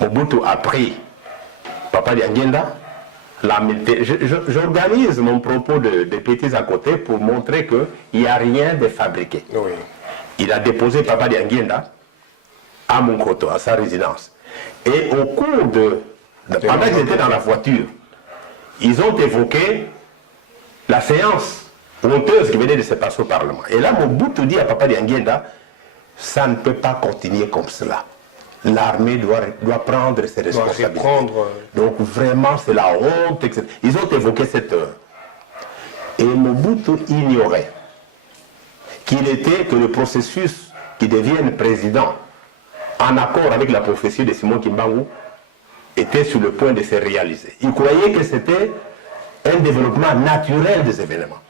Mobutu a pris Papa Diangenda. J'organise mon propos de petits à côté pour montrer qu'il n'y a rien de fabriqué. Oui. Il a déposé Papa Diangenda à Munkoto, à sa résidence. Et au cours pendant qu'ils étaient dans la voiture, ils ont évoqué la séance honteuse qui venait de se passer au Parlement. Et là, Mobutu dit à Papa Diangenda, ça ne peut pas continuer comme cela. L'armée doit prendre ses responsabilités. Donc vraiment, c'est la honte, etc. Ils ont évoqué cette heure. Et Mobutu ignorait que le processus qui devienne président, en accord avec la prophétie de Simon Kimbangu, était sur le point de se réaliser. Il croyait que c'était un développement naturel des événements.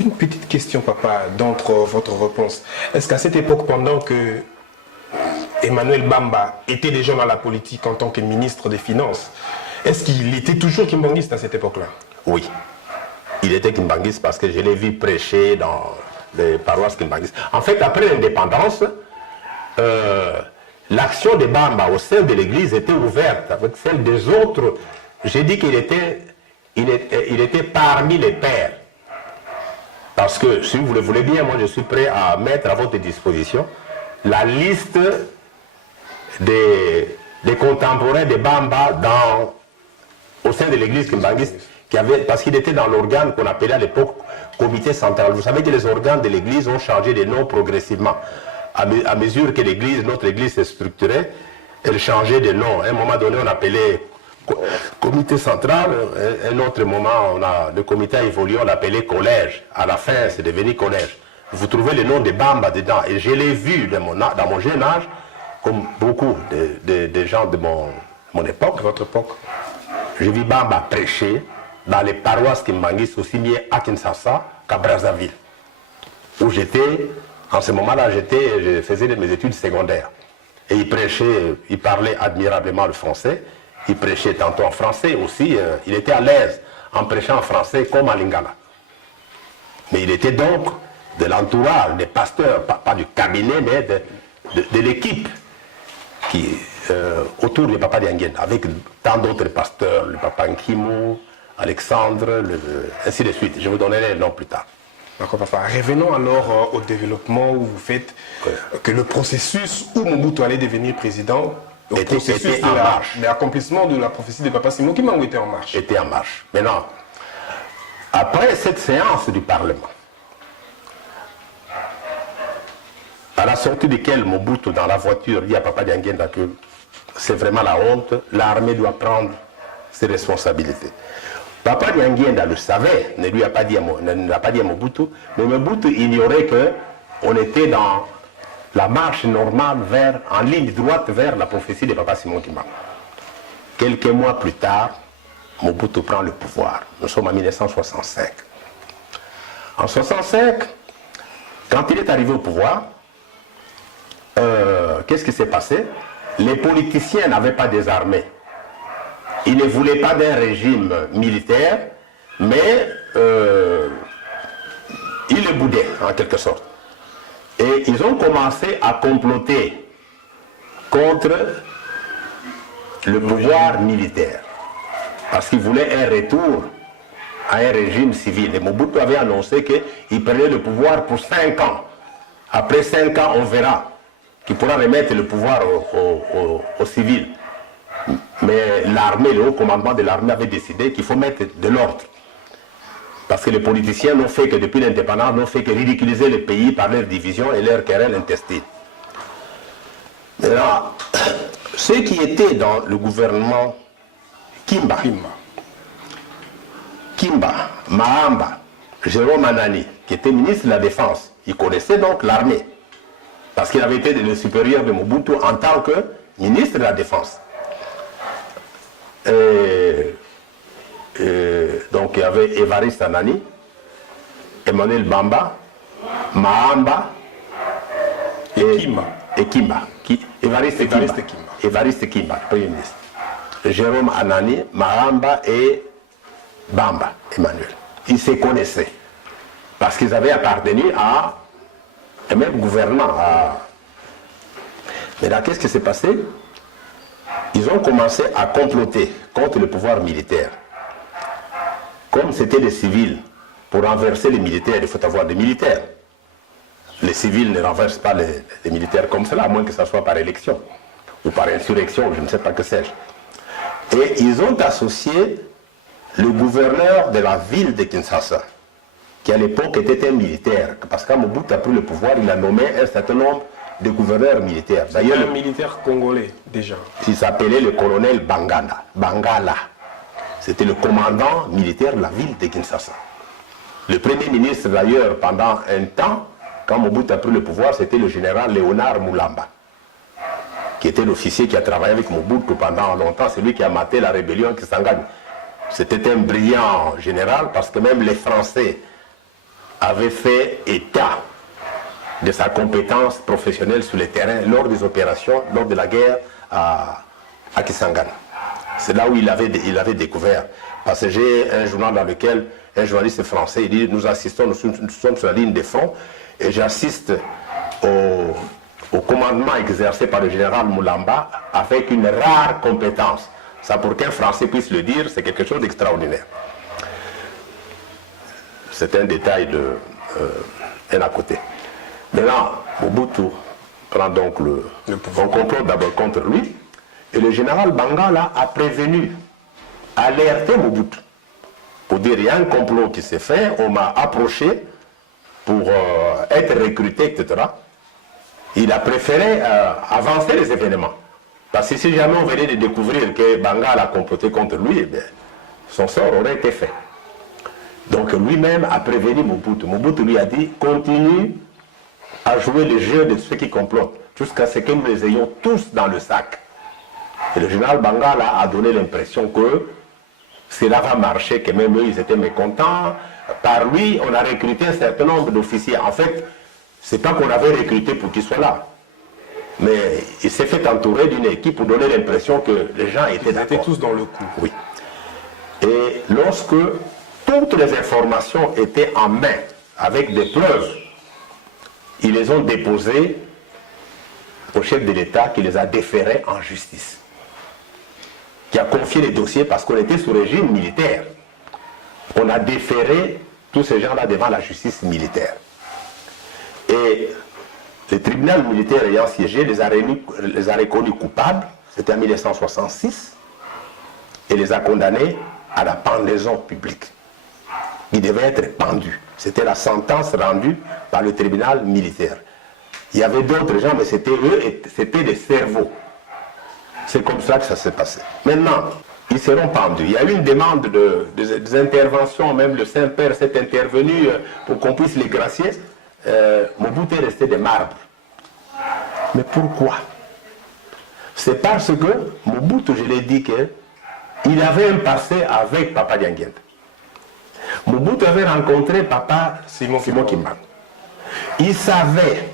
Une petite question, papa, d'entre votre réponse. Est-ce qu'à cette époque, pendant que Emmanuel Bamba était déjà dans la politique en tant que ministre des Finances, est-ce qu'il était toujours kimbanguiste à cette époque-là? Oui, il était kimbanguiste parce que je l'ai vu prêcher dans les paroisses kimbanguistes. En fait, après l'indépendance, l'action de Bamba au sein de l'Église était ouverte avec celle des autres. J'ai dit qu'il était parmi les pères. Parce que, si vous le voulez bien, moi je suis prêt à mettre à votre disposition la liste des contemporains de Bamba au sein de l'église kimbanguiste, parce qu'il était dans l'organe qu'on appelait à l'époque comité central. Vous savez que les organes de l'église ont changé de nom progressivement. À mesure que notre église s'est structurée, elle changeait de nom. À un moment donné, on appelait comité central, un autre moment, le comité a évolué, on l'appelait collège. À la fin, c'est devenu collège. Vous trouvez le nom de Bamba dedans. Et je l'ai vu dans mon jeune âge, comme beaucoup de gens de mon époque. Votre époque. J'ai vu Bamba prêcher dans les paroisses kimbanguistes, aussi bien à Kinshasa qu'à Brazzaville. Où j'étais, en ce moment-là, je faisais mes études secondaires. Et il prêchait, il parlait admirablement le français. Il prêchait tantôt en français aussi. Il était à l'aise en prêchant en français comme à Lingala. Mais il était donc de l'entourage, des pasteurs, pas du cabinet, mais de l'équipe qui autour du Papa Diangenda, avec tant d'autres pasteurs, le Papa Nkimo, Alexandre, ainsi de suite. Je vous donnerai les noms plus tard. D'accord, papa. Revenons alors au développement où vous faites que le processus où Mobutu allait devenir président était en marche. L'accomplissement de la prophétie de Papa Simon Kimbangu était en marche. Était en marche. Maintenant, après cette séance du Parlement, à la sortie duquel Mobutu, dans la voiture, dit à Papa Diangenda que c'est vraiment la honte, l'armée doit prendre ses responsabilités. Papa Diangenda le savait, ne l'a pas dit à Mobutu, mais Mobutu ignorait qu'on était dans la marche normale en ligne droite vers la prophétie de Papa Simon Kimbangu. Quelques mois plus tard, Mobutu prend le pouvoir. Nous sommes en 1965. En 1965, quand il est arrivé au pouvoir, qu'est-ce qui s'est passé? Les politiciens n'avaient pas désarmé. Ils ne voulaient pas d'un régime militaire, mais ils le boudaient en quelque sorte. Et ils ont commencé à comploter contre le pouvoir militaire. Parce qu'ils voulaient un retour à un régime civil. Et Mobutu avait annoncé qu'il prenait le pouvoir pour 5 ans. Après 5 ans, on verra qu'il pourra remettre le pouvoir aux civils. Mais l'armée, le haut commandement de l'armée avait décidé qu'il faut mettre de l'ordre. Parce que les politiciens n'ont fait que, depuis l'indépendance, n'ont fait que ridiculiser le pays par leurs divisions et leurs querelles intestines. Maintenant, ceux qui étaient dans le gouvernement Kimba, Mahamba, Jérôme Anani, qui était ministre de la Défense, ils connaissaient donc l'armée. Parce qu'il avait été le supérieur de Mobutu en tant que ministre de la Défense. Donc il y avait Évariste Anani, Emmanuel Bamba, Mahamba et Kimba. Évariste Kimba, Premier ministre. Jérôme Anani, Mahamba et Bamba, Emmanuel. Ils se connaissaient parce qu'ils avaient appartenu à un même gouvernement. Mais là, qu'est-ce qui s'est passé? ils ont commencé à comploter contre le pouvoir militaire. Comme c'était des civils, pour renverser les militaires, il faut avoir des militaires. Les civils ne renversent pas les militaires comme cela, à moins que ce soit par élection ou par insurrection, je ne sais pas que sais-je. Et ils ont associé le gouverneur de la ville de Kinshasa, qui à l'époque était un militaire, parce qu'à Mobutu a pris le pouvoir, il a nommé un certain nombre de gouverneurs militaires. D'ailleurs, un militaire congolais, déjà. Il s'appelait le colonel Bangala. C'était le commandant militaire de la ville de Kinshasa. Le premier ministre, d'ailleurs, pendant un temps, quand Mobutu a pris le pouvoir, c'était le général Léonard Moulamba, qui était l'officier qui a travaillé avec Mobutu pendant longtemps. C'est lui qui a maté la rébellion qui s'engage. C'était un brillant général, parce que même les Français avaient fait état de sa compétence professionnelle sur le terrain lors des opérations, lors de la guerre à Kisangani. C'est là où il avait découvert. Parce que j'ai un journal dans lequel un journaliste français il dit nous assistons, nous sommes sur la ligne de front et j'assiste au commandement exercé par le général Moulamba avec une rare compétence. Ça, pour qu'un Français puisse le dire, c'est quelque chose d'extraordinaire. C'est un détail un à côté. Maintenant, Mobutu prend donc on complote d'abord contre lui, et le général Bangala a prévenu, alerté Mobutu, pour dire il y a un complot qui s'est fait, on m'a approché pour être recruté, etc. Il a préféré avancer les événements. Parce que si jamais on venait de découvrir que Bangala a comploté contre lui, eh bien, son sort aurait été fait. Donc lui-même a prévenu Mobutu. Mobutu lui a dit continue à jouer le jeu de ceux qui complotent, jusqu'à ce que nous les ayons tous dans le sac. Et le général Bangala a donné l'impression que cela va marcher, que même eux, ils étaient mécontents. Par lui, on a recruté un certain nombre d'officiers. En fait, ce n'est pas qu'on avait recruté pour qu'ils soient là. Mais il s'est fait entourer d'une équipe pour donner l'impression que les gens étaient d'accord. Ils étaient tous dans le coup. Oui. Et lorsque toutes les informations étaient en main, avec des preuves, ils les ont déposées au chef de l'État qui les a déférés en justice, qui a confié les dossiers parce qu'on était sous régime militaire. On a déféré tous ces gens-là devant la justice militaire. Et le tribunal militaire ayant siégé les a reconnus coupables, c'était en 1966, et les a condamnés à la pendaison publique. Ils devaient être pendus. C'était la sentence rendue par le tribunal militaire. Il y avait d'autres gens, mais c'était eux, c'était des cerveaux. C'est comme ça que ça s'est passé. Maintenant, ils seront pendus. Il y a eu une demande des interventions, même le Saint-Père s'est intervenu pour qu'on puisse les gracier. Mobutu est resté des marbres. Mais pourquoi? C'est parce que Mobutu, je l'ai dit, qu'il avait un passé avec Papa Dianguène. Mobutu avait rencontré Papa Simon Kimbangu. Il savait,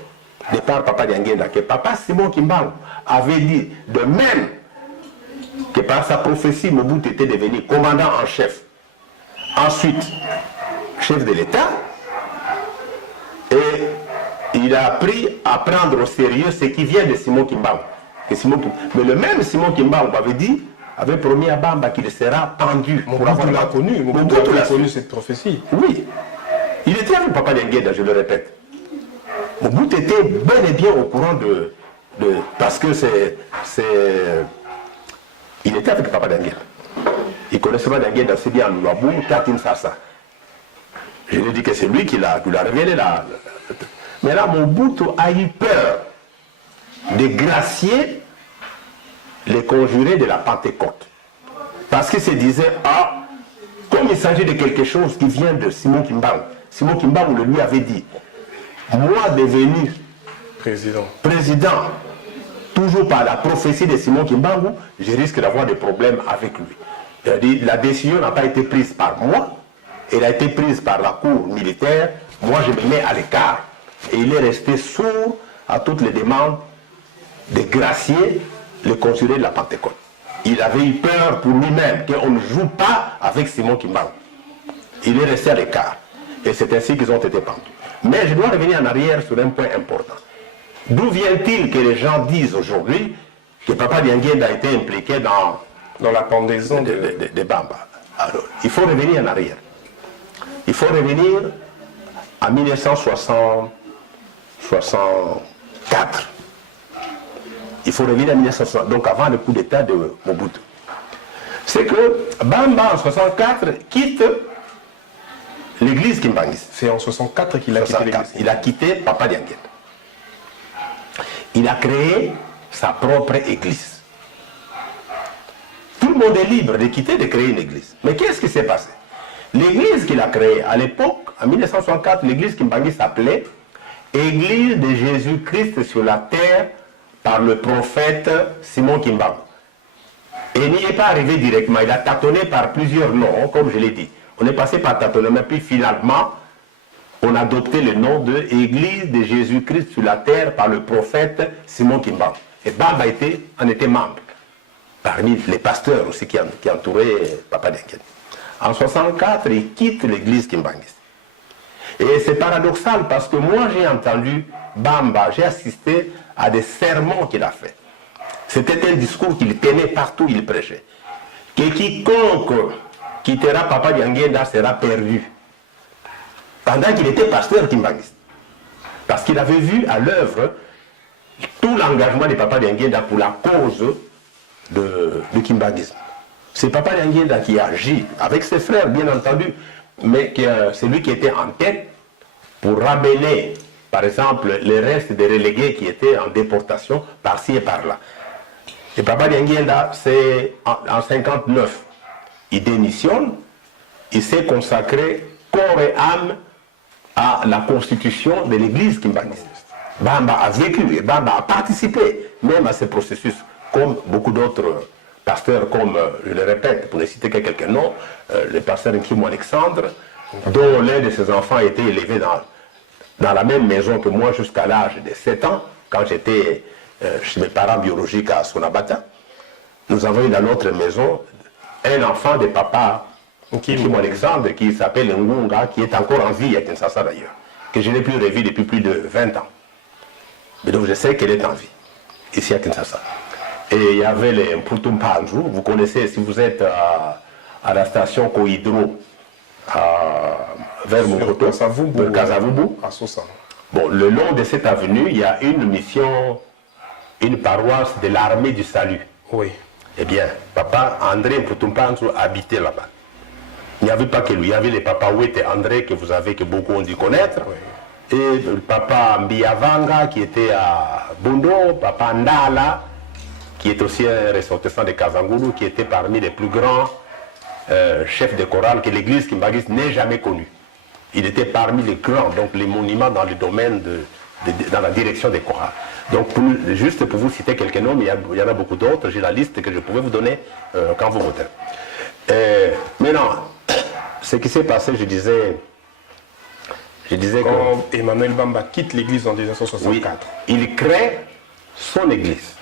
de par Papa Dianguène, que Papa Simon Kimbangu avait dit, de même que par sa prophétie, Mobutu était devenu commandant en chef. Ensuite, chef de l'État. Et il a appris à prendre au sérieux ce qui vient de Simon Kimbangu. Mais le même Simon Kimbangu avait promis à Bamba qu'il sera pendu. Mobutu l'a connu, Mobutu a connu cette prophétie. Oui. Il était avec Papa Dianguène, je le répète. Mobutu était bel et bien au courant parce que il était avec Papa Dianguène. Il connaissait Papa Dianguène assez bien en Luabou, Katin Sassa. Je lui ai dit que c'est lui qui l'a révélé là. Mais là, Mobutu a eu peur de gracier les conjurés de la Pentecôte. Parce qu'il se disait, comme il s'agit de quelque chose qui vient de Simon Kimbangu le lui avait dit, moi devenu président, toujours par la prophétie de Simon Kimbangu, je risque d'avoir des problèmes avec lui. Il a dit, la décision n'a pas été prise par moi, elle a été prise par la cour militaire, moi je me mets à l'écart. Et il est resté sourd à toutes les demandes de gracier le consulé de la Pentecôte. Il avait eu peur pour lui-même qu'on ne joue pas avec Simon Kimbangu. Il est resté à l'écart. Et c'est ainsi qu'ils ont été pendus. Mais je dois revenir en arrière sur un point important. D'où vient-il que les gens disent aujourd'hui que Papa Dianguenda a été impliqué dans la pendaison de Bamba. Alors, il faut revenir en arrière. Il faut revenir en 1964. Il faut revenir en 1960, donc avant le coup d'État de Mobutu. C'est que Bamba, en 1964, quitte l'église Kimbangis. C'est en 1964 qu'il a quitté l'église. Il a quitté Papa Dianguenda. Il a créé sa propre église. Tout le monde est libre de quitter, de créer une église. Mais qu'est-ce qui s'est passé? L'église qu'il a créée, à l'époque, en 1964, l'église Kimbangis s'appelait Église de Jésus-Christ sur la terre par le prophète Simon Kimbangu. Et il n'y est pas arrivé directement, il a tâtonné par plusieurs noms, comme je l'ai dit. On est passé par tâtonnement, puis finalement, on a adopté le nom de Église de Jésus-Christ sur la terre par le prophète Simon Kimbangu. Et Bamba en était membre, parmi les pasteurs aussi qui entouraient Papa Dianguenda. En 1964, il quitte l'église Kimbangis. Et c'est paradoxal parce que moi j'ai entendu Bamba, j'ai assisté à des sermons qu'il a fait. C'était un discours qu'il tenait partout où il prêchait. Que quiconque quittera Papa Dianguenda sera perdu. Pendant qu'il était pasteur Kimbangis. Parce qu'il avait vu à l'œuvre tout l'engagement de Papa Dianguenda pour la cause du Kimbangisme. C'est Papa Dianguenda qui agit avec ses frères, bien entendu, mais c'est lui qui était en tête pour ramener, par exemple, les restes des relégués qui étaient en déportation par-ci et par-là. Et Papa Dianguenda, c'est en 1959, il démissionne, il s'est consacré corps et âme à la constitution de l'église Kimbangis. Bamba a vécu et Bamba a participé même à ce processus, comme beaucoup d'autres pasteurs, comme je le répète, pour ne citer que quelques noms, le pasteur Nkimo Alexandre, dont l'un de ses enfants a été élevé dans la même maison que moi jusqu'à l'âge de 7 ans, quand j'étais chez mes parents biologiques à Sonabata. Nous avons eu dans notre maison un enfant de papa Nkimo Alexandre qui s'appelle Ngunga, qui est encore en vie à Kinshasa d'ailleurs, que je n'ai plus revu depuis plus de 20 ans. Mais donc je sais qu'elle est en vie, ici à Kinshasa. Et il y avait les Mputumpanzu, vous connaissez, si vous êtes à la station Kohidro, vers Mokoto, Kasavubu. À Sosa. Bon, le long de cette avenue, il y a une mission, une paroisse de l'armée du salut. Oui. Eh bien, papa André Mputumpanzu habitait là-bas. Il n'y avait pas que lui, il y avait les papas Ouete et André que vous avez, que beaucoup ont dû connaître. Oui. Et le papa Mbiavanga qui était à Bondo, papa Ndala, qui est aussi un ressortissant de Kazangulu, qui était parmi les plus grands chefs de chorale que l'église Kimbangis n'ait jamais connu. Il était parmi les grands, donc les monuments dans le domaine dans la direction des chorales. Donc juste pour vous citer quelques noms, mais il y en a beaucoup d'autres, j'ai la liste que je pouvais vous donner quand vous votez. Maintenant, ce qui s'est passé, je disais quand Emmanuel Bamba quitte l'église en 1964. Oui, il crée son église.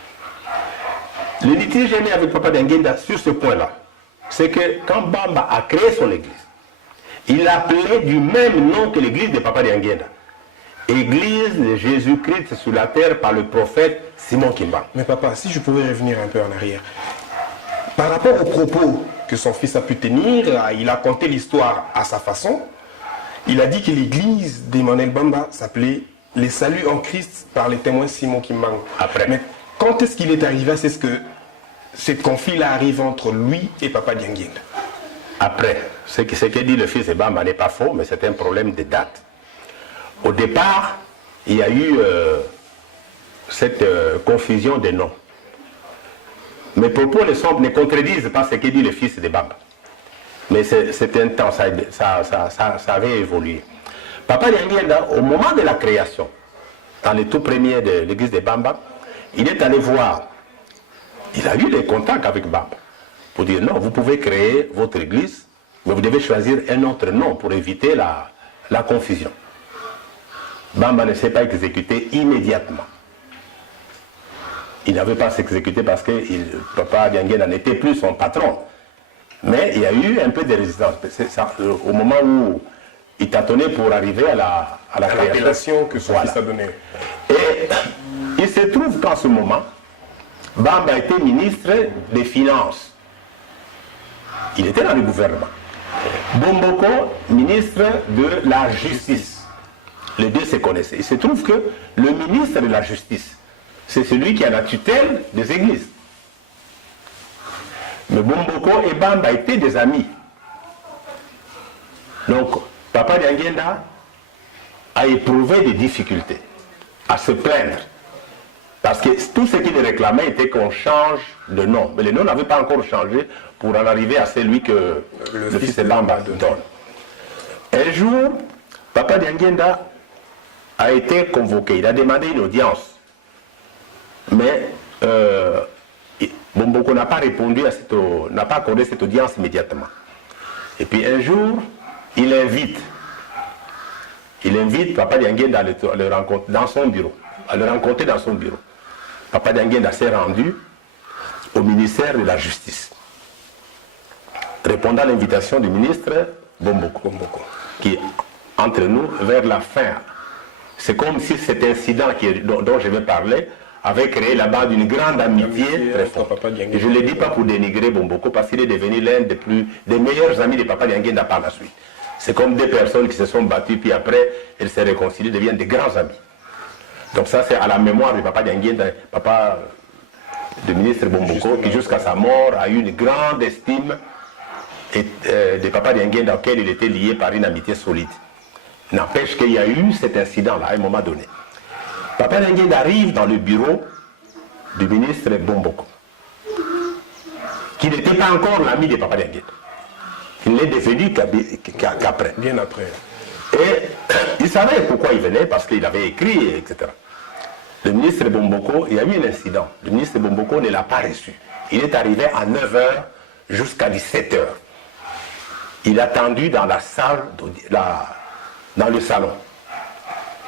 Le litige est né avec Papa Dianguenda sur ce point-là. C'est que quand Bamba a créé son église, il l'appelait du même nom que l'église de Papa Dianguenda. Église de Jésus-Christ sur la terre par le prophète Simon Kimbangu. Mais papa, si je pouvais revenir un peu en arrière. Par rapport aux propos que son fils a pu tenir, il a conté l'histoire à sa façon. Il a dit que l'église d'Emmanuel Bamba s'appelait Les Saluts en Christ par les témoins Simon Kimbangu. Après. Mais quand est-ce qu'il est arrivé à ce que cette conflit-là arrive entre lui et Papa Dianguenda? Après, ce que dit le fils de Bamba n'est pas faux, mais c'est un problème de date. Au départ, il y a eu cette confusion des noms. Mes propos ne contredisent pas ce que dit le fils de Bamba. Mais c'est un temps, ça avait évolué. Papa Dianguenda, au moment de la création, dans les tout premiers de l'église de Bamba, il est allé voir, il a eu des contacts avec Bamba, pour dire non, vous pouvez créer votre église, mais vous devez choisir un autre nom pour éviter la confusion. Bamba ne s'est pas exécuté immédiatement. Il n'avait pas s'exécuter parce que Papa Dianguenda n'était plus son patron. Mais il y a eu un peu de résistance. Au moment où il tâtonnait pour arriver à la création que son fils a donnée. Et il se trouve qu'en ce moment, Bamba était ministre des Finances. Il était dans le gouvernement. Bomboko, ministre de la Justice. Les deux se connaissaient. Il se trouve que le ministre de la Justice, c'est celui qui a la tutelle des églises. Mais Bomboko et Bamba étaient des amis. Donc, Papa Dianguenda a éprouvé des difficultés, à se plaindre. Parce que tout ce qu'il réclamait était qu'on change de nom. Mais le nom n'avait pas encore changé pour en arriver à celui que le fils de Bamba donne. Un jour, Papa Dianguenda a été convoqué. Il a demandé une audience. Mais Bomboko n'a pas répondu à n'a pas accordé cette audience immédiatement. Et puis un jour, il invite Papa Dianguenda à le rencontrer dans son bureau, à le rencontrer dans son bureau. Papa Dianguenda s'est rendu au ministère de la Justice, répondant à l'invitation du ministre Bomboko, qui, entre nous, vers la fin, c'est comme si cet incident dont je vais parler avait créé là-bas une grande amitié très forte. Et je ne le dis pas pour dénigrer Bomboko, parce qu'il est devenu l'un des meilleurs amis de Papa Dianguenda par la suite. C'est comme deux personnes qui se sont battues, puis après, elles se réconcilient, deviennent des grands amis. Donc ça, c'est à la mémoire de Papa Dianguenda, papa du ministre Bomboko, qui jusqu'à sa mort a eu une grande estime de Papa Dianguenda, auquel il était lié par une amitié solide. N'empêche qu'il y a eu cet incident-là, à un moment donné. Papa Dianguenda arrive dans le bureau du ministre Bomboko, qui n'était pas encore l'ami de Papa Dianguenda. Il n'est devenu qu'après. Bien après. Et il savait pourquoi il venait, parce qu'il avait écrit, etc. Le ministre Bomboko, il y a eu un incident. Le ministre Bomboko ne l'a pas reçu. Il est arrivé à 9h jusqu'à 17h. Il a attendu dans la salle, dans le salon.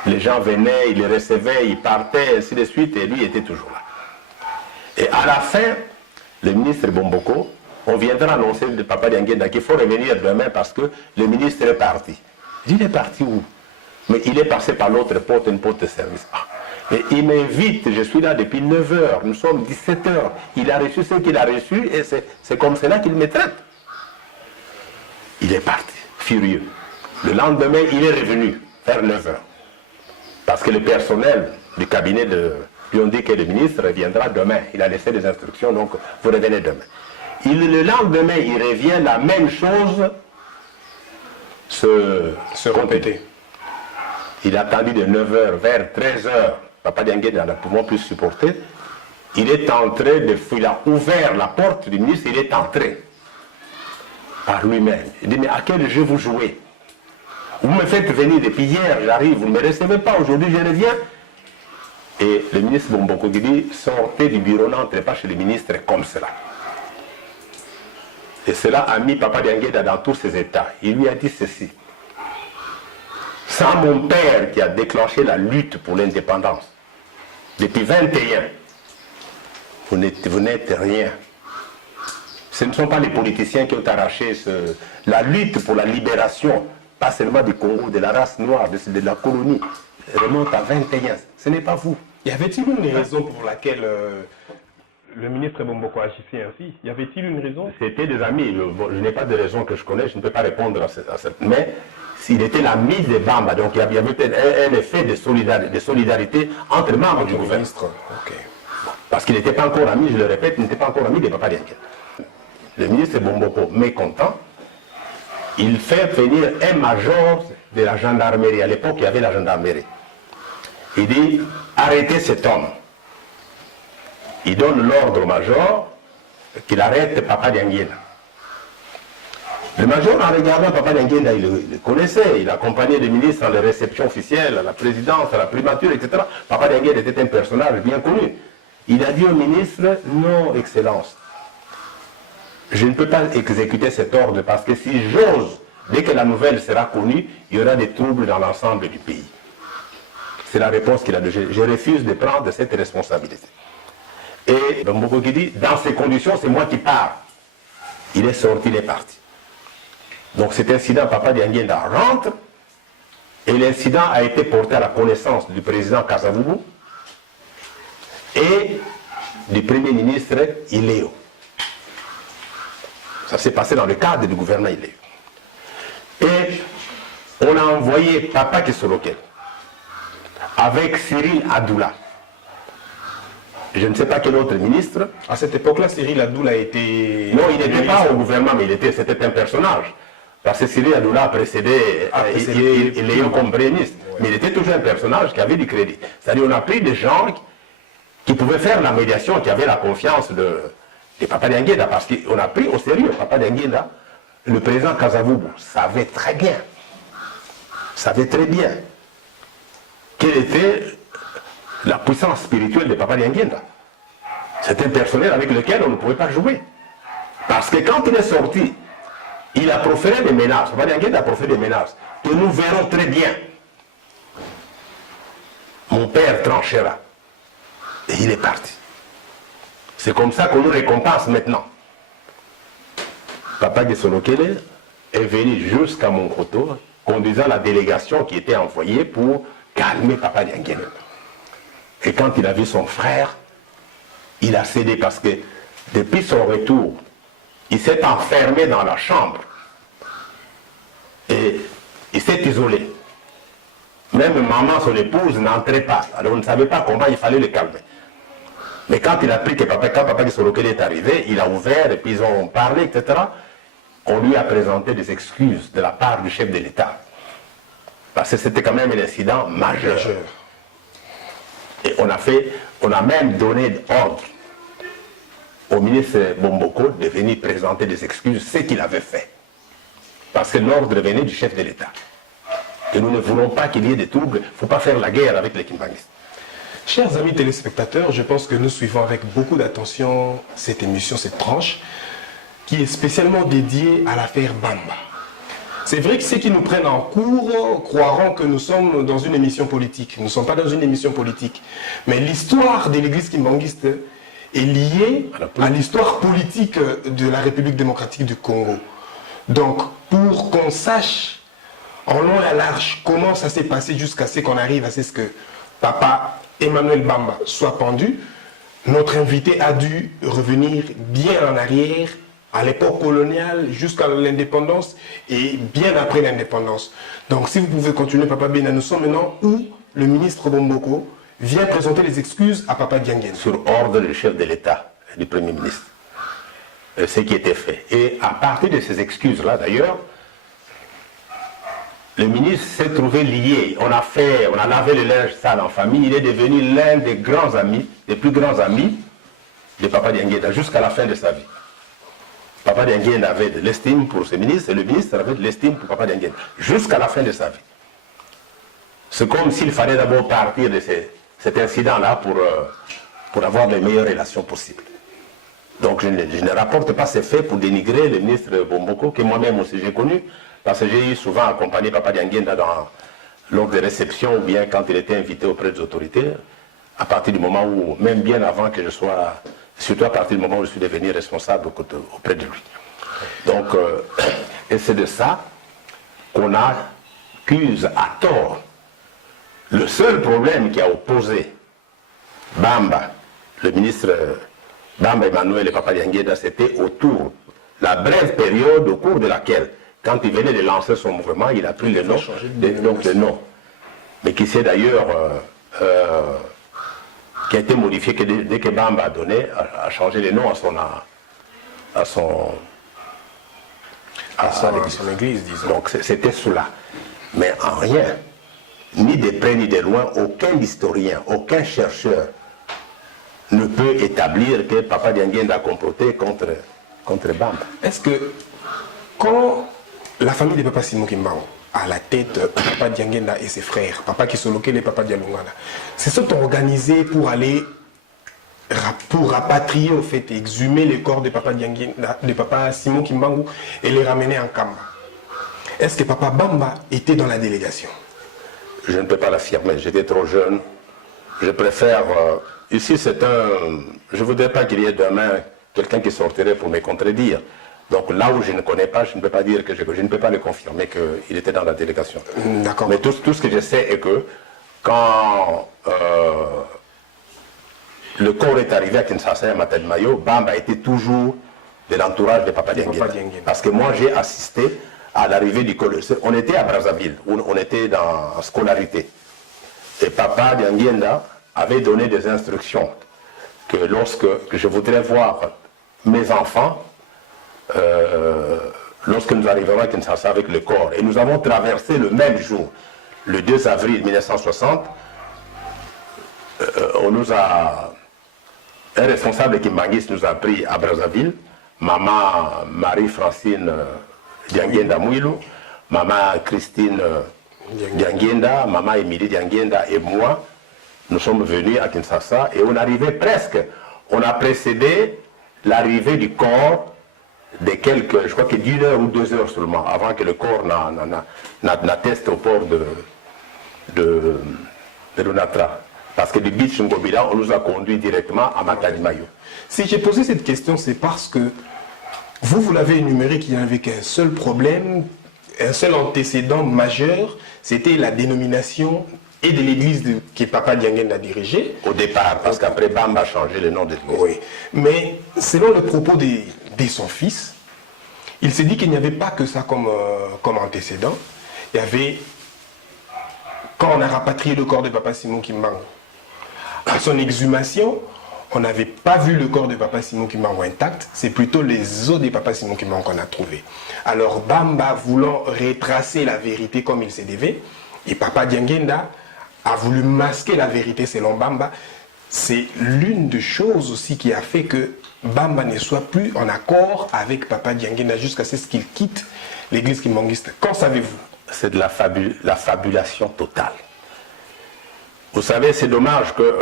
Les gens venaient, il les recevaient, ils partaient, ainsi de suite, et lui était toujours là. Et à la fin, le ministre Bomboko, on viendra annoncer de Papa Dianguenda qu'il faut revenir demain parce que le ministre est parti. Il est parti où? Mais il est passé par l'autre porte, une porte de service. Ah. Mais il m'invite, je suis là depuis 9h, nous sommes 17h. Il a reçu ce qu'il a reçu et c'est comme cela qu'il me traite. Il est parti, furieux. Le lendemain, il est revenu vers 9h. Parce que le personnel du cabinet lui ont dit que le ministre reviendra demain. Il a laissé des instructions, donc vous revenez demain. Le lendemain, il revient, la même chose se répéter. Il a attendu de 9h vers 13h. Papa Dianguenda n'a pas plus supporté. Il est entré, il a ouvert la porte du ministre, il est entré par lui-même. Il dit, mais à quel jeu vous jouez? Vous me faites venir depuis hier, j'arrive, vous ne me recevez pas, aujourd'hui je reviens. Et le ministre Bomboko dit, sortez du bureau, n'entrez pas chez le ministre comme cela. Et cela a mis Papa Dianguenda dans tous ses états. Il lui a dit ceci. Sans mon père qui a déclenché la lutte pour l'indépendance, depuis 21, vous n'êtes rien. Ce ne sont pas les politiciens qui ont arraché la lutte pour la libération, pas seulement du Congo, de la race noire, de la colonie, remonte à 21. Ce n'est pas vous. Y avait-il une raison pour laquelle le ministre Bomboko agissait ainsi? Y avait-il une raison? C'était des amis. Je n'ai pas de raison que je connais, je ne peux pas répondre à cette. Mais s'il était l'ami de Bamba, donc il y avait un effet de solidarité entre membres du gouvernement. Okay. Parce qu'il n'était pas encore ami, je le répète, il n'était pas encore ami de Papa Dianguenda. Le ministre Bomboko, mécontent, il fait venir un major de la gendarmerie. À l'époque, il y avait la gendarmerie. Il dit, arrêtez cet homme. Il donne l'ordre au major qu'il arrête Papa Dianguenda. Le major, en regardant Papa Dianguenda, il le connaissait, il accompagnait les ministres à la réception officielle, à la présidence, à la primature, etc. Papa Dianguenda était un personnage bien connu. Il a dit au ministre, non, Excellence, je ne peux pas exécuter cet ordre parce que si j'ose, dès que la nouvelle sera connue, il y aura des troubles dans l'ensemble du pays. C'est la réponse qu'il a donnée. Je refuse de prendre cette responsabilité. Et Bomboko qui dit, dans ces conditions, c'est moi qui pars. Il est sorti, il est parti. Donc cet incident, Papa Dianguenda rentre, et l'incident a été porté à la connaissance du président Kasavubu, et du Premier ministre Iléo. Ça s'est passé dans le cadre du gouvernement Iléo. Et on a envoyé Papa Kisolokel avec Cyril Adoula. Je ne sais pas quel autre ministre. À cette époque-là, Cyril Adoula était... Non, il n'était pas au gouvernement, mais c'était un personnage. Parce que Cyril Adoula a précédé Iléo comme Premier ministre. Ouais. Mais il était toujours un personnage qui avait du crédit. C'est-à-dire qu'on a pris des gens qui pouvaient faire la médiation, qui avaient la confiance de Papa Dianguéda. Parce qu'on a pris au sérieux Papa Dianguéda. Le président Kasavubu savait très bien quelle était la puissance spirituelle de Papa Dianguéda. C'est un personnel avec lequel on ne pouvait pas jouer. Parce que quand il est sorti, il a proféré des menaces. Papa Dianguéda a proféré des menaces que nous verrons très bien. Mon père tranchera. Et il est parti. C'est comme ça qu'on nous récompense maintenant. Papa Gesolokele est venu jusqu'à Monkoto, conduisant la délégation qui était envoyée pour calmer Papa Dianguéda. Et quand il a vu son frère, il a cédé parce que depuis son retour, il s'est enfermé dans la chambre et il s'est isolé. Même maman, son épouse, n'entrait pas. Alors on ne savait pas comment il fallait le calmer. Mais quand il a appris que Papa Gesolokele est arrivé, il a ouvert et puis ils ont parlé, etc. On lui a présenté des excuses de la part du chef de l'État. Parce que c'était quand même un incident majeur. Et on a même donné ordre au ministre Bomboko de venir présenter des excuses, ce qu'il avait fait. Parce que l'ordre venait du chef de l'État. Et nous ne voulons pas qu'il y ait des troubles, il ne faut pas faire la guerre avec les Kimbanguistes. Chers amis téléspectateurs, je pense que nous suivons avec beaucoup d'attention cette émission, cette tranche, qui est spécialement dédiée à l'affaire Bamba. C'est vrai que ceux qui nous prennent en cours croiront que nous sommes dans une émission politique. Nous ne sommes pas dans une émission politique. Mais l'histoire de l'église kimbanguiste est liée à l'histoire politique de la République démocratique du Congo. Donc, pour qu'on sache en long et à large comment ça s'est passé jusqu'à ce qu'on arrive à ce que Papa Emmanuel Bamba soit pendu, notre invité a dû revenir bien en arrière, à l'époque coloniale, jusqu'à l'indépendance et bien après l'indépendance. Donc si vous pouvez continuer, Papa Bena, nous sommes maintenant où le ministre Bomboko vient présenter les excuses à Papa Dianguéda. Sur ordre du chef de l'État, du Premier ministre. Ce qui était fait. Et à partir de ces excuses-là, d'ailleurs, le ministre s'est trouvé lié. On a lavé le linge sale en famille. Il est devenu l'un des grands amis, des plus grands amis de Papa Dianguéda jusqu'à la fin de sa vie. Papa Dianguéda avait de l'estime pour ce ministre et le ministre avait de l'estime pour Papa Dianguéda jusqu'à la fin de sa vie. C'est comme s'il fallait d'abord partir de cet incident-là pour avoir les meilleures relations possibles. Donc je ne rapporte pas ces faits pour dénigrer le ministre Bomboko, que moi-même aussi j'ai connu, parce que j'ai eu souvent accompagné Papa Dianguéda lors des réceptions ou bien quand il était invité auprès des autorités, à partir du moment où, même bien avant que je sois, surtout à partir du moment où je suis devenu responsable auprès de lui. Donc, et c'est de ça qu'on accuse à tort. Le seul problème qui a opposé Bamba, le ministre Bamba Emmanuel et Papa Dianguéda, c'était autour, la brève période au cours de laquelle, quand il venait de lancer son mouvement, il a pris le nom, donc le nom, mais qui s'est d'ailleurs, qui a été modifié que dès que Bamba a changé le nom à son église, disons. Donc c'était cela. Mais en rien, ni de près ni de loin, aucun historien, aucun chercheur ne peut établir que Papa Dianguéda a comploté contre Bamba. Est-ce que quand la famille de Papa Simon Kimbangu à la tête Papa Dianguéda et ses frères, Papa Kisolokele et Papa Dialungana, se sont organisés pour aller pour rapatrier, au fait, exhumer les corps de Papa Dianguéda, de Papa Simon Kimbangu et les ramener en Kamba? Est-ce que Papa Bamba était dans la délégation? Je ne peux pas l'affirmer, j'étais trop jeune. Je préfère... ici, c'est un... Je ne voudrais pas qu'il y ait demain quelqu'un qui sortirait pour me contredire. Donc là où je ne connais pas, je ne peux pas dire que je ne peux pas le confirmer qu'il était dans la délégation. D'accord. Mais tout ce que je sais est que quand le corps est arrivé à Kinshasa et à Matadi-Mayo, Bamba était toujours de l'entourage de Papa Dianguenda. Parce que moi, j'ai assisté à l'arrivée du corps. On était à Brazzaville, où on était dans scolarité. Et Papa Dianguenda avait donné des instructions que lorsque je voudrais voir mes enfants, lorsque nous arriverons à Kinshasa avec le corps, et nous avons traversé le même jour, le 2 avril 1960, on nous a... Un responsable Kimbangis nous a pris à Brazzaville, maman Marie-Francine Dianguenda Mouilou, maman Christine Dianguenda, maman Émilie Dianguenda et moi, nous sommes venus à Kinshasa et on arrivait presque, on a précédé l'arrivée du corps de quelques, je crois que d'1 heure ou 2 heures seulement, avant que le corps n'atteste au port de Lunatra. Parce que du beach Ngobila, on nous a conduit directement à Matadi-Mayo. Si j'ai posé cette question, c'est parce que vous l'avez énuméré qu'il n'y avait qu'un seul problème, un seul antécédent majeur, c'était la dénomination et de l'église que Papa Dianguenda a dirigée. Au départ, parce qu'après Bamba a changé le nom de l'église. Oui, mais selon le propos de son fils, il s'est dit qu'il n'y avait pas que ça comme antécédent. Il y avait, quand on a rapatrié le corps de Papa Simon Kimbangu, à son exhumation, on n'avait pas vu le corps de Papa Simon Kimbangu intact, c'est plutôt les os de Papa Simon Kimbangu qu'on a trouvé. Alors Bamba, voulant retracer la vérité comme il se devait, et Papa Dianguenda a voulu masquer la vérité selon Bamba, c'est l'une des choses aussi qui a fait que Bamba ne soit plus en accord avec Papa Dianguenda jusqu'à ce qu'il quitte l'église kimbanguiste. Qu'en savez-vous? C'est de la fabulation totale. Vous savez, c'est dommage que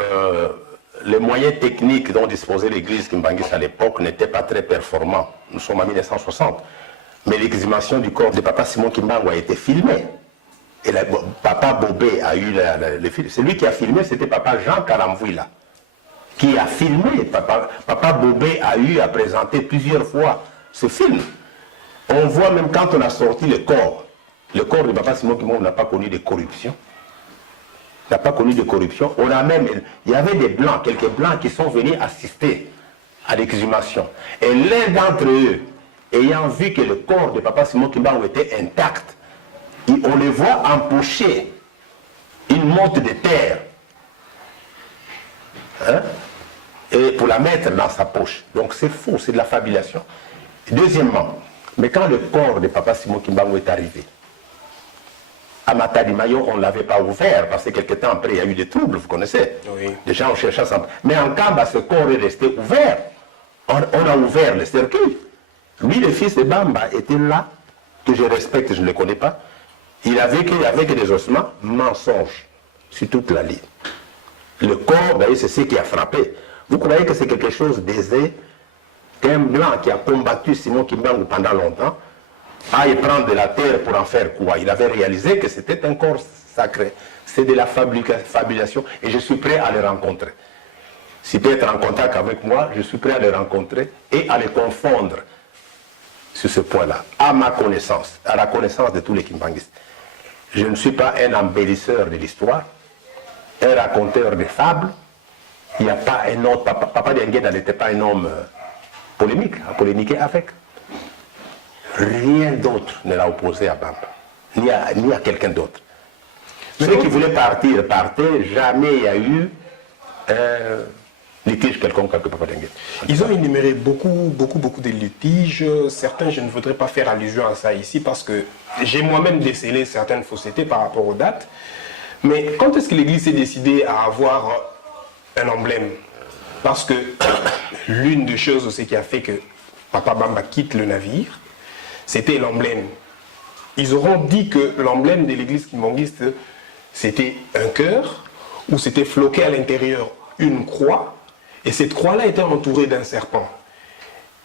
les moyens techniques dont disposait l'église kimbanguiste à l'époque n'étaient pas très performants. Nous sommes en 1960. Mais l'exhumation du corps de Papa Simon Kimbangu a été filmée. Et Papa Bobé a eu le film. Celui qui a filmé, c'était Papa Jean Karamvouila, qui a filmé. Papa Bobé a eu à présenter plusieurs fois ce film. On voit même quand on a sorti le corps de Papa Simon Kimbangu n'a pas connu de corruption. N'a pas connu de corruption. On a même, il y avait des blancs, quelques blancs qui sont venus assister à l'exhumation. Et l'un d'entre eux, ayant vu que le corps de Papa Simon Kimbangu était intact, on les voit empocher une motte de terre, hein, et pour la mettre dans sa poche. Donc c'est faux, c'est de la fabulation. Deuxièmement, mais quand le corps de Papa Simon Kimbangu est arrivé, à Matadi-Mayo, on ne l'avait pas ouvert, parce que quelques temps après, il y a eu des troubles, vous connaissez. Oui. Des gens ont cherché à s'en... Mais en Kamba, ce corps est resté ouvert. On a ouvert le circuit. Lui, le fils de Bamba, était là, que je respecte, je ne le connais pas. Il a vécu avec des ossements, mensonges, sur toute la ligne. Le corps, d'ailleurs, c'est ce qui a frappé. Vous croyez que c'est quelque chose d'aisé qu'un blanc qui a combattu Simon Kimbangu pendant longtemps aille prendre de la terre pour en faire quoi? Il avait réalisé que c'était un corps sacré. C'est de la fabulation et je suis prêt à les rencontrer. S'il peut être en contact avec moi, je suis prêt à les rencontrer et à les confondre sur ce point-là, à ma connaissance, à la connaissance de tous les kimbanguistes. Je ne suis pas un embellisseur de l'histoire, un raconteur de fables. Il n'y a pas un autre... Papa Dianguenda n'était pas un homme polémique, à polémiquer avec. Rien d'autre ne l'a opposé à Bamba, ni à quelqu'un d'autre. Ceux qui voulaient partir, partaient. Jamais il y a eu un litige quelconque avec Papa Dianguenda. Ils ont énuméré beaucoup de litiges. Certains, je ne voudrais pas faire allusion à ça ici parce que j'ai moi-même décelé certaines faussetés par rapport aux dates. Mais quand est-ce que l'Église s'est décidée à avoir un emblème? Parce que l'une des choses aussi qui a fait que Papa Bamba quitte le navire, c'était l'emblème. Ils auront dit que l'emblème de l'église kimbanguiste, c'était un cœur, où c'était floqué à l'intérieur une croix, et cette croix-là était entourée d'un serpent.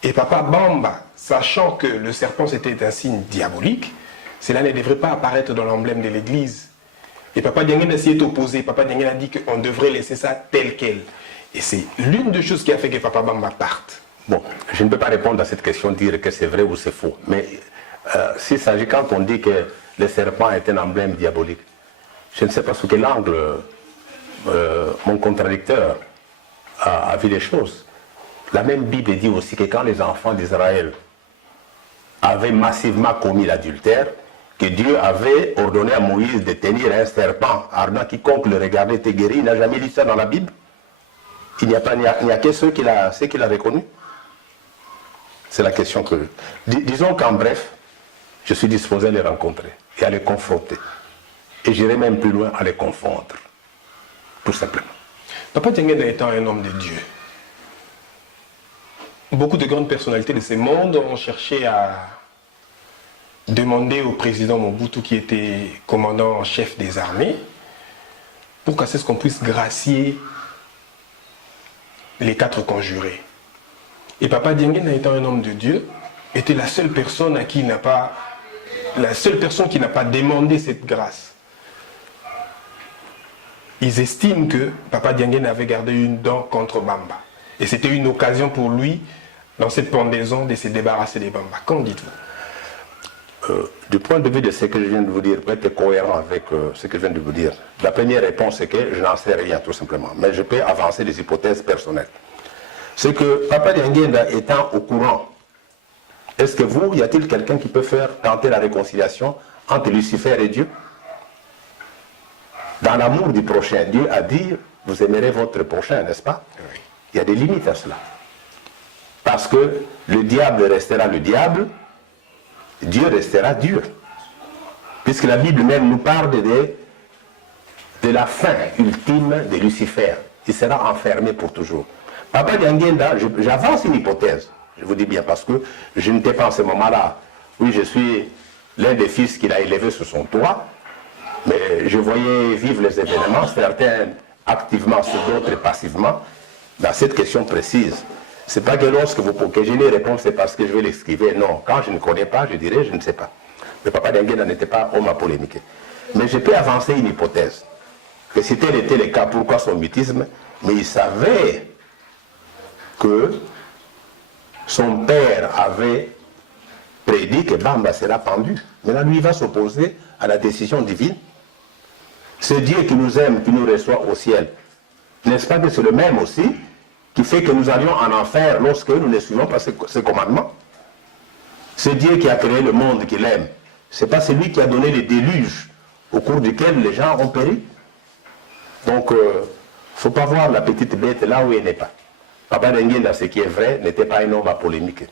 Et Papa Bamba, sachant que le serpent c'était un signe diabolique, cela ne devrait pas apparaître dans l'emblème de l'église. Et Papa Dianguenda s'y est opposé. Papa Dianguenda a dit qu'on devrait laisser ça tel quel. Et c'est l'une des choses qui a fait que Papa Bamba parte. Bon, je ne peux pas répondre à cette question, dire que c'est vrai ou c'est faux. Mais s'il s'agit, quand on dit que le serpent est un emblème diabolique, je ne sais pas sous quel angle mon contradicteur a vu les choses. La même Bible dit aussi que quand les enfants d'Israël avaient massivement commis l'adultère, que Dieu avait ordonné à Moïse de tenir un serpent ardent, quiconque le regardait était guéri. Il n'a jamais lu ça dans la Bible. Il n'y a que ceux qu'il a reconnus. C'est la question que... Disons qu'en bref, je suis disposé à les rencontrer et à les confronter. Et j'irai même plus loin à les confondre. Tout simplement. Papa Dianguénda étant un homme de Dieu, beaucoup de grandes personnalités de ce monde ont cherché à demander au président Mobutu, qui était commandant en chef des armées, pour qu'à ce qu'on puisse gracier les 4 conjurés. Et Papa Dianguénda étant un homme de Dieu, était la seule personne qui n'a pas demandé cette grâce. Ils estiment que Papa Dianguénda avait gardé une dent contre Bamba. Et c'était une occasion pour lui, dans cette pendaison, de se débarrasser des Bamba. Qu'en dites-vous? Du point de vue de ce que je viens de vous dire, pour être cohérent avec ce que je viens de vous dire, la première réponse est que je n'en sais rien, tout simplement. Mais je peux avancer des hypothèses personnelles. C'est que Papa Dianguénda étant au courant, est-ce que y a-t-il quelqu'un qui peut tenter la réconciliation entre Lucifer et Dieu? Dans l'amour du prochain, Dieu a dit, vous aimerez votre prochain, n'est-ce pas? Oui. Il y a des limites à cela. Parce que le diable restera le diable, Dieu restera Dieu. Puisque la Bible même nous parle de la fin ultime de Lucifer. Il sera enfermé pour toujours. Papa Dianguénda, j'avance une hypothèse, je vous dis bien, parce que je n'étais pas en ce moment-là. Oui, je suis l'un des fils qu'il a élevé sur son toit, mais je voyais vivre les événements, certains activement, sur d'autres passivement, dans cette question précise. C'est pas que lorsque que je n'ai réponse, c'est parce que je vais l'esquiver. Non, quand je ne connais pas, je dirais je ne sais pas. Mais Papa Dianguénda n'était pas homme à polémiquer. Mais je peux avancer une hypothèse. Que si tel était le cas, pourquoi son mutisme? Mais il savait que son père avait prédit que Bamba sera pendu. Maintenant, lui, il va s'opposer à la décision divine. Ce Dieu qui nous aime, qui nous reçoit au ciel, n'est-ce pas que c'est le même aussi qui fait que nous allions en enfer lorsque nous ne suivons pas ses commandements? Ce Dieu qui a créé le monde qu'il aime, c'est pas celui qui a donné les déluges au cours duquel les gens ont péri? Donc, il ne faut pas voir la petite bête là où elle n'est pas. Papa Dianguénda, ce qui est vrai, n'était pas un homme à polémiquer.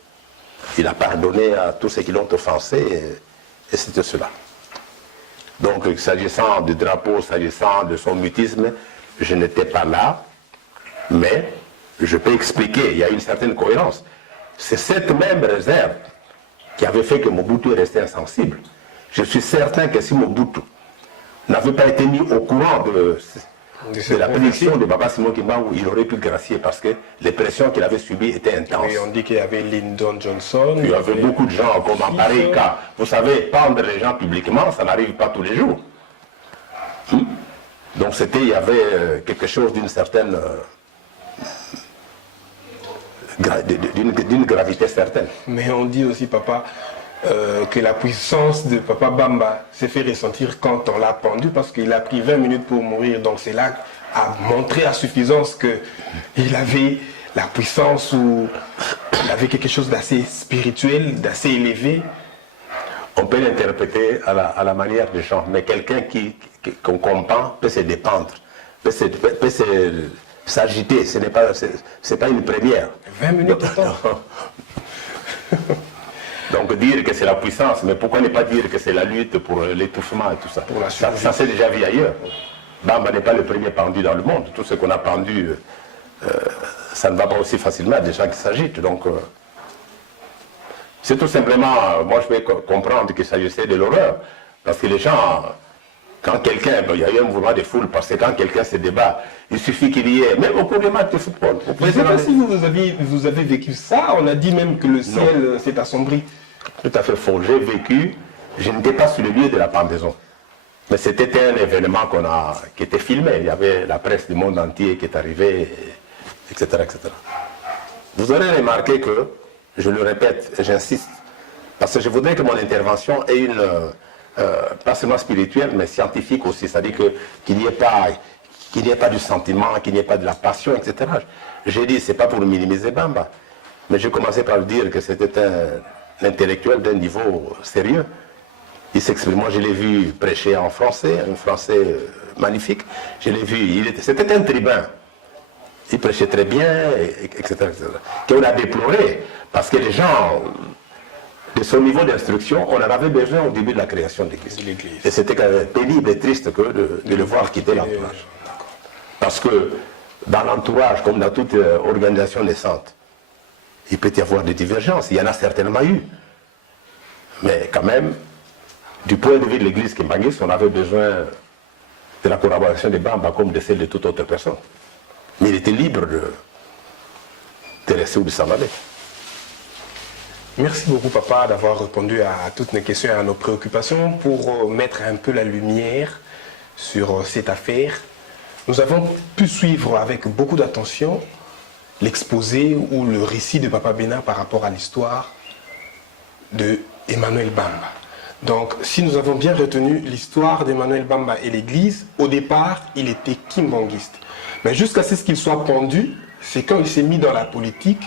Il a pardonné à tous ceux qui l'ont offensé, et c'était cela. Donc, s'agissant du drapeau, s'agissant de son mutisme, je n'étais pas là, mais je peux expliquer, il y a une certaine cohérence. C'est cette même réserve qui avait fait que Mobutu est resté insensible. Je suis certain que si Mobutu n'avait pas été mis au courant de la prédiction de Baba Simon Kimbangu, il aurait pu gracier parce que les pressions qu'il avait subies étaient intenses. Oui, on dit qu'il y avait Lyndon Johnson. Il y avait beaucoup de gens comme en pareil cas. Vous savez, pendre les gens publiquement, ça n'arrive pas tous les jours. Donc il y avait quelque chose d'une certaine... d'une gravité certaine. Mais on dit aussi, papa, que la puissance de Papa Bamba s'est fait ressentir quand on l'a pendu, parce qu'il a pris 20 minutes pour mourir. Donc c'est là à montrer à suffisance qu'il avait la puissance, ou il avait quelque chose d'assez spirituel, d'assez élevé. On peut l'interpréter à la manière des gens, mais quelqu'un qu'on comprend peut se dépendre, peut s'agiter, ce n'est pas une première. 20 minutes de temps. Donc dire que c'est la puissance, mais pourquoi ne pas dire que c'est la lutte pour l'étouffement et tout ça? Ça s'est déjà vu ailleurs. Bamba n'est pas le premier pendu dans le monde. Tout ce qu'on a pendu, ça ne va pas aussi facilement à des gens qui s'agitent. Donc c'est tout simplement, moi je peux comprendre qu'il s'agissait de l'horreur. Parce que les gens, quand quelqu'un, il y a eu un mouvement de foule, parce que quand quelqu'un se débat, il suffit qu'il y ait, même au cours des matchs de football. Je ne sais pas si vous avez vécu ça, on a dit même que le ciel s'est assombri. Tout à fait faux. J'ai vécu, je n'étais pas sur le lieu de la pendaison. Mais c'était un événement qui était filmé. Il y avait la presse du monde entier qui est arrivée, etc., etc. Vous aurez remarqué que, je le répète et j'insiste, parce que je voudrais que mon intervention ait une, pas seulement spirituelle, mais scientifique aussi. C'est-à-dire qu'il n'y ait pas du sentiment, qu'il n'y ait pas de la passion, etc. j'ai dit, c'est pas pour minimiser Bamba, mais j'ai commencé par dire que c'était un intellectuel d'un niveau sérieux. Il s'exprime. Moi, je l'ai vu prêcher en français, un français magnifique. Je l'ai vu, c'était un tribun. Il prêchait très bien, etc. Qu'on a déploré, parce que les gens, de son niveau d'instruction, on en avait besoin au début de la création de l'Église. Et c'était quand même pénible et triste que de le voir quitter l'entourage. Parce que dans l'entourage, comme dans toute organisation naissante, il peut y avoir des divergences. Il y en a certainement eu. Mais quand même, du point de vue de l'Église Kimbangiste, on avait besoin de la collaboration de Bamba comme de celle de toute autre personne. Mais il était libre de rester ou de s'en aller. Merci beaucoup, papa, d'avoir répondu à toutes nos questions et à nos préoccupations pour mettre un peu la lumière sur cette affaire. Nous avons pu suivre avec beaucoup d'attention l'exposé ou le récit de Papa Bena par rapport à l'histoire de Emmanuel Bamba. Donc, si nous avons bien retenu l'histoire d'Emmanuel Bamba et l'Église, au départ, il était kimbangiste. Mais jusqu'à ce qu'il soit pendu, c'est quand il s'est mis dans la politique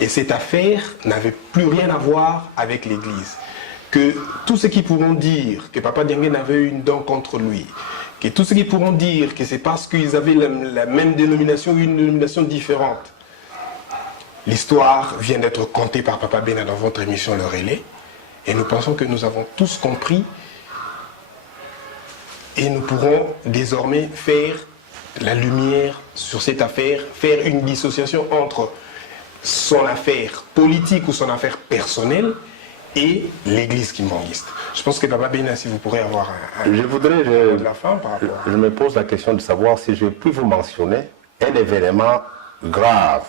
et cette affaire n'avait plus rien à voir avec l'Église. Que tous ceux qui pourront dire que Papa Dianguène avait une dent contre lui, que tous ceux qui pourront dire que c'est parce qu'ils avaient la même dénomination ou une dénomination différente, l'histoire vient d'être contée par Papa Bena dans votre émission Le Relais. Et nous pensons que nous avons tous compris et nous pourrons désormais faire la lumière sur cette affaire, faire une dissociation entre son affaire politique ou son affaire personnelle et l'église kimbangiste. Je pense que Papa Bena, si vous pourrez avoir je voudrais, de la fin par rapport à... Je me pose la question de savoir si je peux vous mentionner un événement grave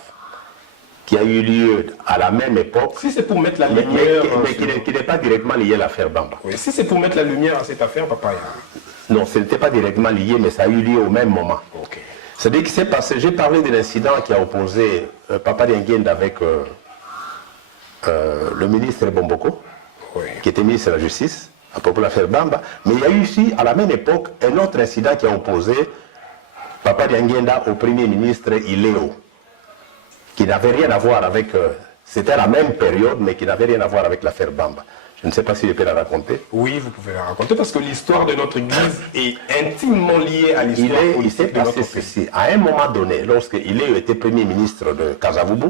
qui a eu lieu à la même époque, si c'est pour mettre la lumière... mais qui n'est pas directement lié à l'affaire Bamba. Oui, si c'est pour mettre la lumière à cette affaire, papa... Non, ce n'était pas directement lié, mais ça a eu lieu au même moment. Okay. C'est-à-dire qu'il s'est passé, j'ai parlé de l'incident qui a opposé Papa Dianguène avec le ministre Bomboko, oui, qui était ministre de la Justice, à propos de l'affaire Bamba, mais il y a eu ici, à la même époque, un autre incident qui a opposé Papa Dianguène au Premier ministre Iléo, qui n'avait rien à voir avec... c'était la même période, mais qui n'avait rien à voir avec l'affaire Bamba. Je ne sais pas si je peux la raconter. Oui, vous pouvez la raconter, parce que l'histoire de notre Église est intimement liée à l'histoire politique. Il s'est passé ceci. À un moment donné, lorsque Iléo était Premier ministre de Kasavubu,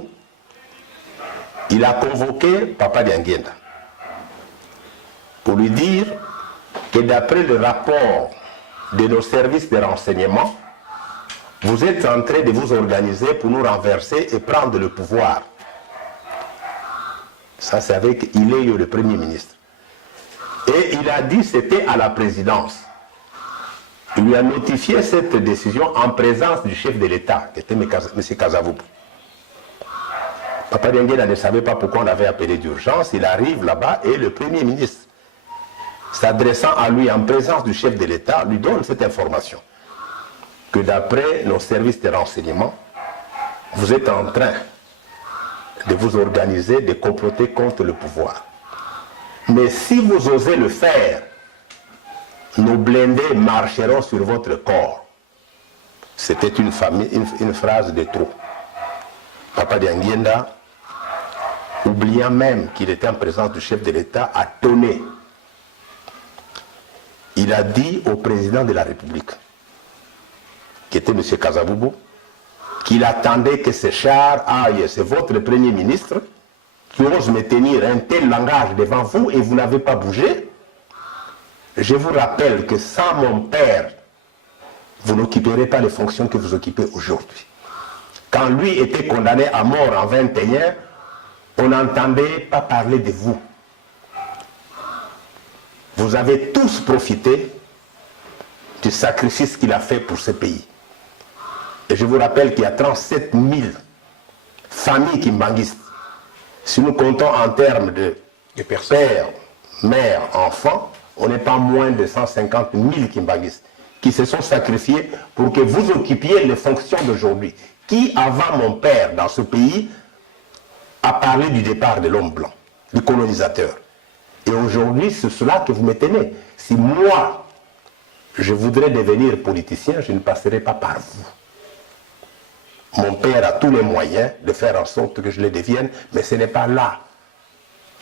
il a convoqué Papa Dianguène pour lui dire que d'après le rapport de nos services de renseignement, vous êtes en train de vous organiser pour nous renverser et prendre le pouvoir. Ça, c'est avec Iléo, le Premier ministre. Et il a dit que c'était à la présidence. Il lui a notifié cette décision en présence du chef de l'État, qui était M. Kasavubu. Papa Dianguène ne savait pas pourquoi on avait appelé d'urgence. Il arrive là-bas et le Premier ministre, s'adressant à lui en présence du chef de l'État, lui donne cette information. Que d'après nos services de renseignement, vous êtes en train de vous organiser, de comploter contre le pouvoir. Mais si vous osez le faire, nos blindés marcheront sur votre corps. C'était une phrase de trop. Papa Dianguène, oubliant même qu'il était en présence du chef de l'État, a tonné. Il a dit au président de la République, qui était M. Kasavubu, qu'il attendait que ces chars aillent. C'est votre Premier ministre qui ose me tenir un tel langage devant vous et vous n'avez pas bougé. Je vous rappelle que sans mon père, vous n'occuperez pas les fonctions que vous occupez aujourd'hui. Quand lui était condamné à mort en 21, on n'entendait pas parler de vous. Vous avez tous profité du sacrifice qu'il a fait pour ce pays. Et je vous rappelle qu'il y a 37 000 familles kimbanguistes. Si nous comptons en termes de pères, mères, enfants, on n'est pas moins de 150 000 kimbanguistes qui se sont sacrifiés pour que vous occupiez les fonctions d'aujourd'hui. Qui, avant mon père, dans ce pays, a parlé du départ de l'homme blanc, du colonisateur? Et aujourd'hui, c'est cela que vous me tenez. Si moi, je voudrais devenir politicien, je ne passerai pas par vous. mon père a tous les moyens de faire en sorte que je le devienne, mais ce n'est pas là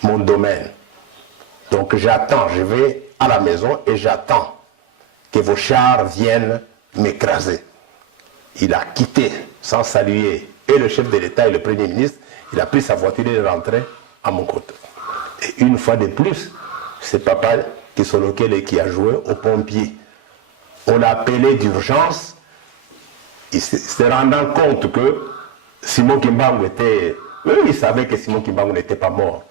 mon domaine. Donc j'attends, je vais à la maison et j'attends que vos chars viennent m'écraser. Il a quitté sans saluer et le chef de l'État et le Premier ministre. Il a pris sa voiture et est rentré à mon côté. Et une fois de plus, c'est papa qui a joué aux pompiers. On l'a appelé d'urgence. Il se rendant compte que Simon Kimbangu était... Oui, il savait que Simon Kimbangu n'était pas mort.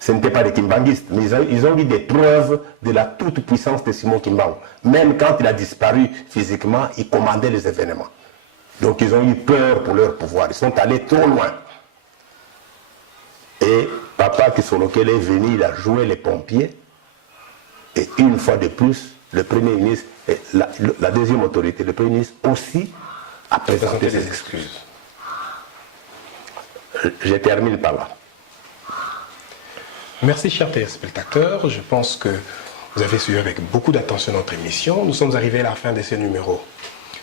Ce n'était pas des Kimbanguistes, mais ils ont eu des preuves de la toute-puissance de Simon Kimbangu. Même quand il a disparu physiquement, il commandait les événements. Donc ils ont eu peur pour leur pouvoir. Ils sont allés trop loin. Et papa Kisolokel est venu, il a joué les pompiers. Et une fois de plus, le Premier ministre, et la deuxième autorité, le Premier ministre aussi, a présenté ses excuses. Je termine par là. Merci, chers téléspectateurs. Je pense que vous avez suivi avec beaucoup d'attention notre émission. Nous sommes arrivés à la fin de ce numéro.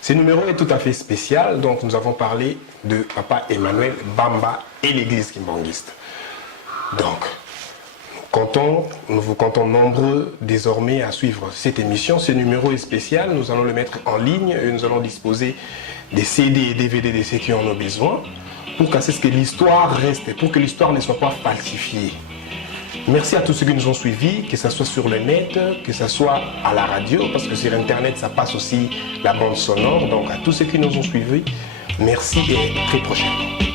Ce numéro est tout à fait spécial. Donc, nous avons parlé de papa Emmanuel Bamba et l'église kimbanguiste. Donc, nous vous comptons nombreux désormais à suivre cette émission. Ce numéro est spécial. Nous allons le mettre en ligne et nous allons disposer des CD et DVD de ceux qui en ont besoin pour qu'à ce que l'histoire reste, pour que l'histoire ne soit pas falsifiée. Merci à tous ceux qui nous ont suivis, que ce soit sur le net, que ce soit à la radio, parce que sur Internet, ça passe aussi la bande sonore. Donc à tous ceux qui nous ont suivis, merci et à très prochainement.